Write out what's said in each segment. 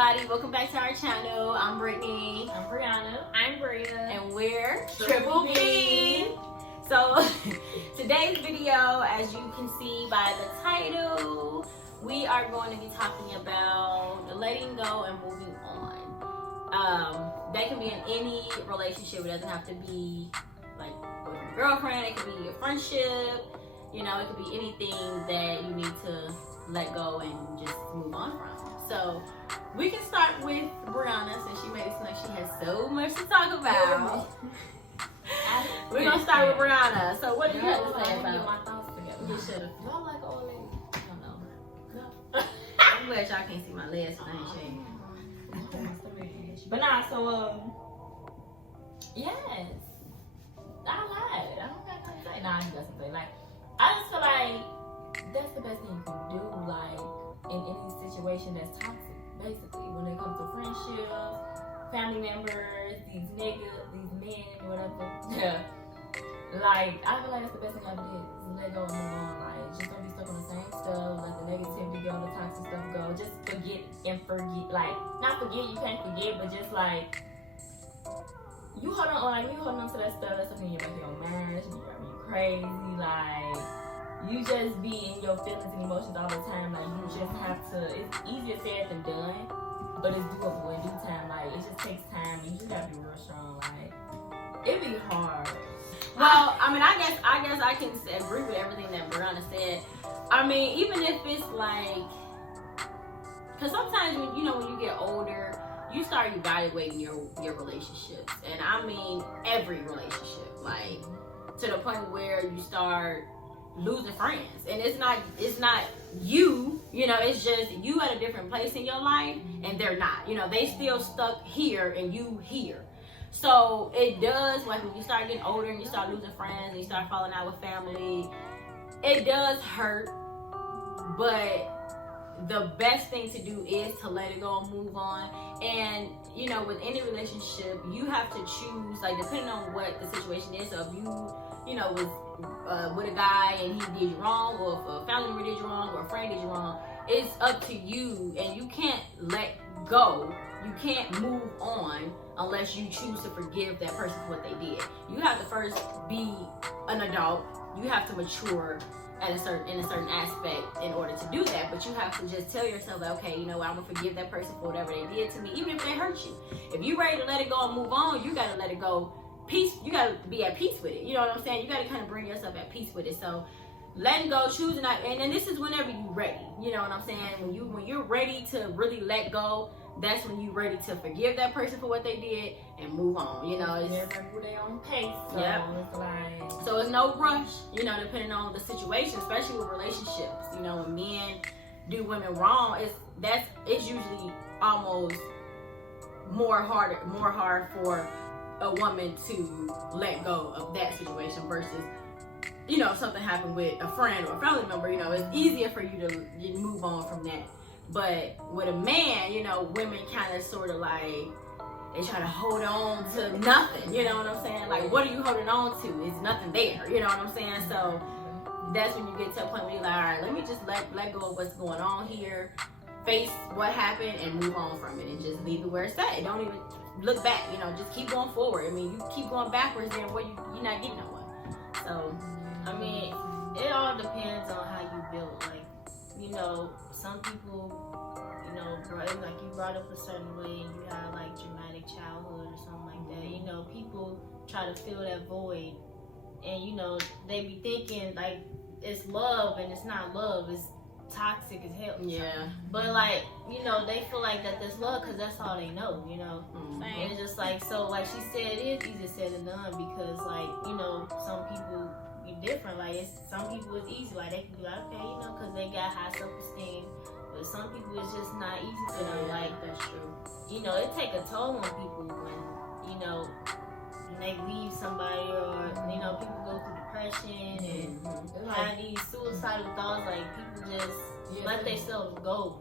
everybody, welcome back to our channel. I'm Brittany. I'm Brianna. I'm Bria. And we're Triple B. So today's video, as you can see by the title, we are going to be talking about letting go and moving on. That can be in any relationship. It doesn't have to be like boyfriend and girlfriend. It could be a friendship. You know, it could be anything that you need to let go and just move on from. So we can start with Brianna, since she made it seem like she has so much to talk about. We're gonna start with Brianna. So what do you have to say about? Get my thoughts together. You should have. Y'all like all that? I don't know. No. I'm glad y'all can't see my legs, so I ain't shaving. But nah, so Yes. I lied. I don't got nothing to say. Nah, he doesn't say. Like, I just feel like that's the best thing you can do. Like, in any situation that's toxic, basically, when it comes to friendships, family members, these niggas, these men, whatever. Yeah. Like, I feel like that's the best thing I ever did. Is let go and move on. Like, just don't be stuck on the same stuff. Let the negativity go, the toxic stuff go. Just forget and forget. Like, not forget, you can't forget, but just like, you hold on, like, you holding on to that stuff, that's something in your back of your mind, that should be driving you crazy. Like, you just be in your feelings and emotions all the time. Like, you just have to, it's easier said than done, but it's doable in due time. Like, it just takes time, and you just gotta be real strong. Like, it be hard. Well, I mean, I guess I can agree with everything that Brianna said. I mean, even if it's like, because sometimes when you get older, you start evaluating your relationships, and I mean every relationship, like to the point where you start losing friends, and it's not you, it's just you at a different place in your life, and they're not, they still stuck here and you here. So it does, like when you start getting older and you start losing friends and you start falling out with family, it does hurt, but the best thing to do is to let it go and move on. And with any relationship, you have to choose, like, depending on what the situation is. So if you was with a guy and he did you wrong, or if a family member did you wrong, or a friend did you wrong, it's up to you, and you can't let go. You can't move on unless you choose to forgive that person for what they did. You have to first be an adult. You have to mature in a certain aspect in order to do that. But you have to just tell yourself that, okay, I'm gonna forgive that person for whatever they did to me, even if they hurt you. If you're ready to let it go and move on, you gotta let it go. You gotta be at peace with it. You know what I'm saying? You gotta kind of bring yourself at peace with it. So letting go, choosing not, and then this is whenever you're ready. You know what I'm saying? When you're ready to really let go, that's when you're ready to forgive that person for what they did and move on. Everybody put their own pace. So Yep. it's like, So it's no rush, depending on the situation, especially with relationships. When men do women wrong, it's usually almost more hard for a woman to let go of that situation versus, if something happened with a friend or a family member, it's easier for you to move on from that. But with a man, women kind of sort of like, they try to hold on to nothing, you know what I'm saying? Like, what are you holding on to? It's nothing there, you know what I'm saying? So that's when you get to a point where you're like, all right, let me just let go of what's going on here, face what happened, and move on from it, and just leave it where it's at. Don't even look back, just keep going forward. I mean, you keep going backwards, then you're not getting nowhere. So, I mean, it all depends on how you build. Like, some people, like you brought up a certain way and you had like traumatic childhood or something like that. People try to fill that void, and they be thinking like it's love, and it's not love. It's toxic as hell. yeah. But like, they feel like that there's love because that's all they know. Mm-hmm. And it's just like, so like she said, it is easier said than done, because like, some people be different. Like, some people it's easy, like they can be like, okay, because they got high self-esteem. But some people it's just not easy for them. Like, that's true. It take a toll on people when they leave somebody, or people go through depression and have these suicidal thoughts. Like, people just let themselves go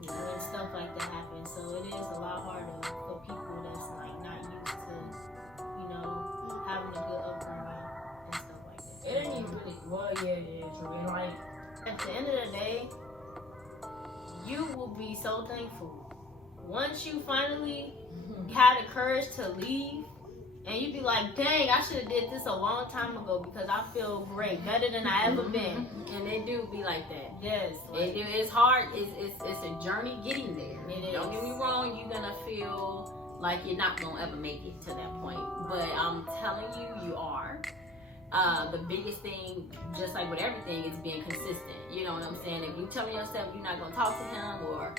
when stuff like that happens. So it is a lot harder for people that's like not used to having a good upbringing and stuff like that. it ain't even really. Well, yeah, true. And like, At the end of the day, you will be so thankful once you finally had the courage to leave, and you be like, dang, I should have did this a long time ago because I feel great, better than I ever been. And it do be like that. Yes. It do. It's hard. It's a journey getting there. It Don't is. get me wrong. You're gonna feel like you're not gonna ever make it to that point. But I'm telling you, you are. The biggest thing, just like with everything, is being consistent. You know what I'm saying? If you tell yourself you're not gonna talk to him, or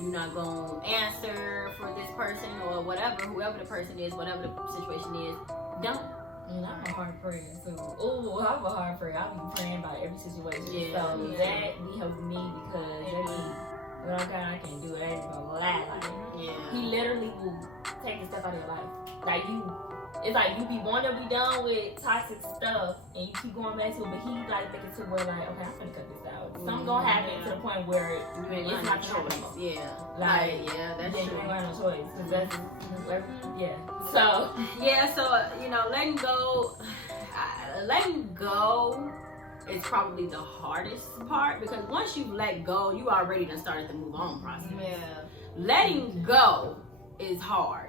you're not gonna answer for this person, or whatever, whoever the person is, whatever the situation is, don't. And I'm a hard prayer too. Oh, I'm a hard prayer. I'll be praying about every situation. Yeah. So that be helping me because that be, well, God, I can't do it. I ain't gonna lie. Like, Yeah. He literally will take a step out of your life. Like it's like you be wanting to be done with toxic stuff and you keep going back to it, but he like thinking to where like, okay, I'm gonna cut this out. Something gonna happen to the point where You ain't it's got not no choice. choice. Yeah. Like, yeah, that's then true. you ain't got no choice. Cause that's yeah. So Yeah, so letting go, is probably the hardest part, because once you let go, you already done started the move on process. Yeah. Letting go is hard,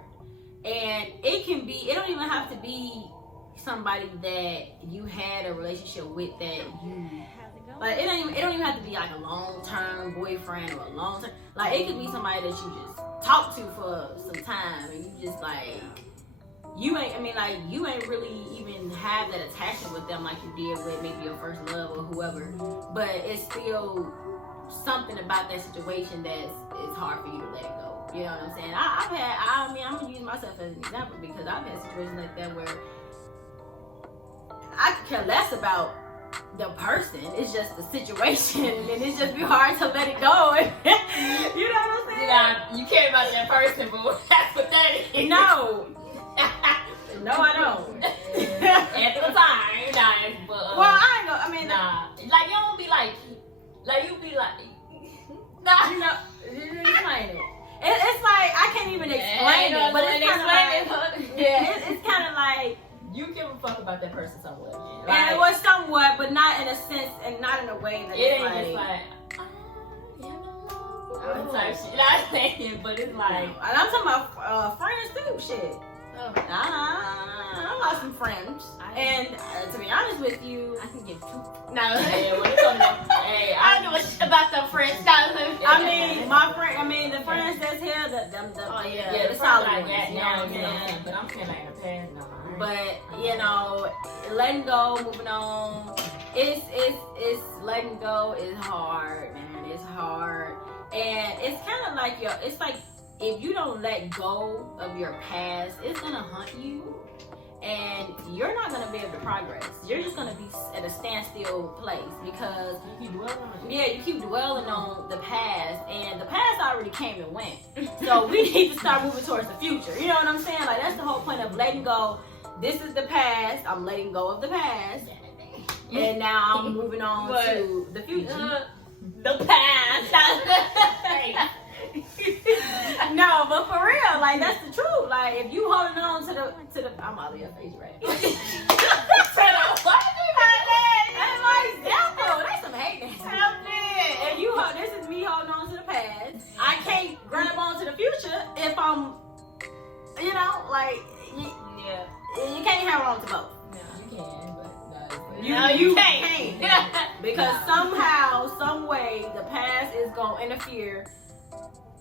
and it don't even have to be somebody that you had a relationship with that you. Like it don't even have to be like a long-term boyfriend or a long-term, like it could be somebody that you just talk to for some time and you just like you ain't really even have that attachment with them like you did with maybe your first love or whoever, but it's still something about that situation it's hard for you to let it go. You know what I'm saying? I'm gonna use myself as an example because I've had situations like that where I could care less about the person, it's just the situation, and it's just be hard to let it go. You know what I'm saying? yeah, you care about that person, but that's pathetic. No, I don't. At the time, nice, but Well, I ain't gonna. I mean, nah, like you don't be like you be like, nah. you know, you explain it. It's like I can't even explain it, but it's kind of like, yeah, it's kind of like. You give a fuck about that person somewhat. And it was somewhat, but not in a sense, and not in a way that it it's ain't like. just like, oh, type shit. Not saying, but it's like, And I'm talking about friends too, shit. Oh. I lost some friends, and to be honest with you, I can give two. no. hey, when it's on the, hey, I don't know what shit about them friends. I mean, the friends that's here, yeah, the the solid like ones, that, you know what I'm saying? But I'm saying like in the past, no. But letting go, moving on, it's letting go is hard, man. It's hard, and it's kind of like it's like if you don't let go of your past, it's gonna hunt you, and you're not gonna be able to progress. You're just gonna be at a standstill place because You keep dwelling on it. yeah, you keep dwelling on the past, and the past already came and went. So we need to start moving towards the future. You know what I'm saying? Like that's the whole point of letting go. This is the past. I'm letting go of the past, and now I'm moving on to the future. The past. No, but for real, like that's the truth. Like if you holding on to the, I'm out of your face, right? That's my example. That's some hating. And this is me holding on to the past. I can't grab on to the future if I'm, like Yeah. you can't have on to both. You can, but You can't. Because somehow, some way, the past is gonna interfere.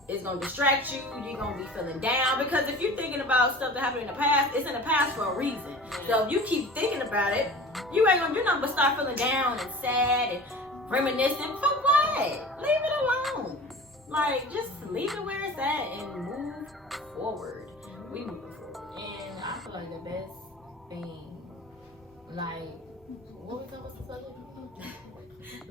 It's gonna distract you. You're gonna be feeling down because if you're thinking about stuff that happened in the past, it's in the past for a reason. So if you keep thinking about it, you're not gonna start feeling down and sad and reminiscing. For what? Leave it alone. Like just leave it where it's at and move forward. We moving forward. And I feel like the best thing, like, what was that? What's the subject?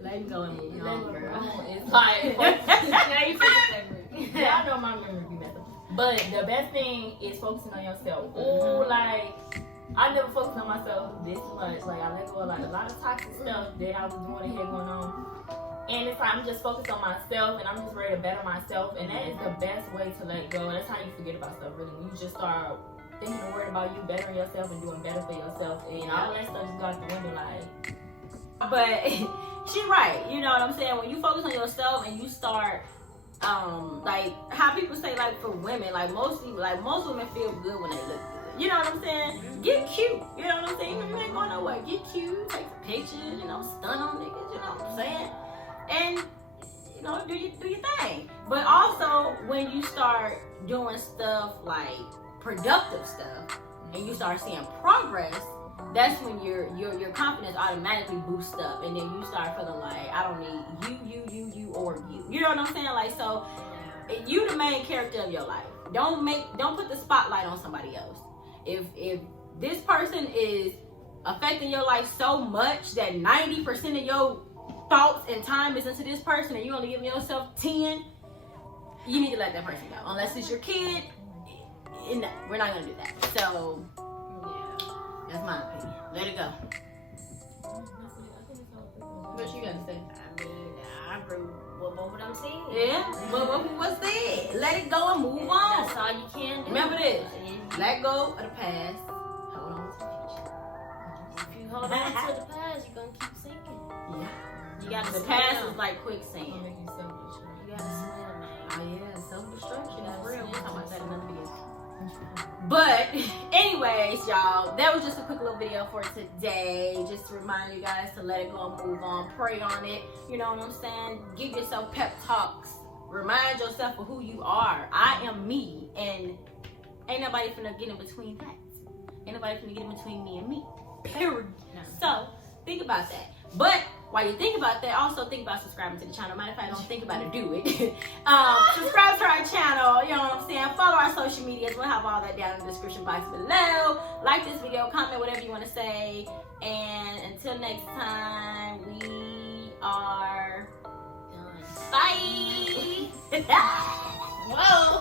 Let go and move Let on, go girl. on. It's like, Now you feel the same. yeah, I know my memory be messed up. But the best thing is focusing on yourself. Ooh, like, I never focused on myself this much. Like, I let go of like a lot of toxic stuff that I was doing and had going on. And it's like I'm just focused on myself and I'm just ready to better myself. And that is the best way to let go. That's how you forget about stuff, really. When you just start thinking and worrying about you bettering yourself and doing better for yourself. And all that stuff just go out the window, like. But she right, you know what I'm saying? When you focus on yourself and you start like how people say like for women, like most women feel good when they look good. You know what I'm saying? Get cute. You know what I'm saying? You ain't going nowhere. Get cute. Take some pictures. You know, stun on niggas. You know what I'm saying? And you know, do your thing. But also when you start doing stuff like productive stuff, and you start seeing progress, that's when your confidence automatically boosts up, and then you start feeling like I don't need you or you. You know what I'm saying? Like, so you the main character of your life. Don't put the spotlight on somebody else. If this person is affecting your life so much that 90% of your thoughts and time is into this person, and you only giving yourself 10, you need to let that person go. Unless it's your kid, we're not gonna do that. So that's my opinion. Let it go. What you gotta say? I mean, I agree with what both of them said. Yeah, but what's that? Let it go and move on. That's all you can do. Remember this. Let go of the past. Hold on to the future. If you hold on to the past, you're gonna keep sinking. Yeah. You gotta The swim. past is like quicksand. Make you selfish, You right? gotta swim, man. Oh yeah, self-destruction is real. We'll talk about that in another video. Right. But anyways, y'all, that was just a quick little video for today. Just to remind you guys to let it go and move on. Pray on it. You know what I'm saying? Give yourself pep talks. Remind yourself of who you are. I am me, and ain't nobody finna get in between that. Ain't nobody finna get in between me and me. Period. So think about that. But while you think about that, also think about subscribing to the channel. Matter of fact, don't think about it, do it. Subscribe to our channel, you know what I'm saying? Follow our social medias. We'll have all that down in the description box below. Like this video, comment whatever you want to say. And until next time, we are Done. bye. Whoa.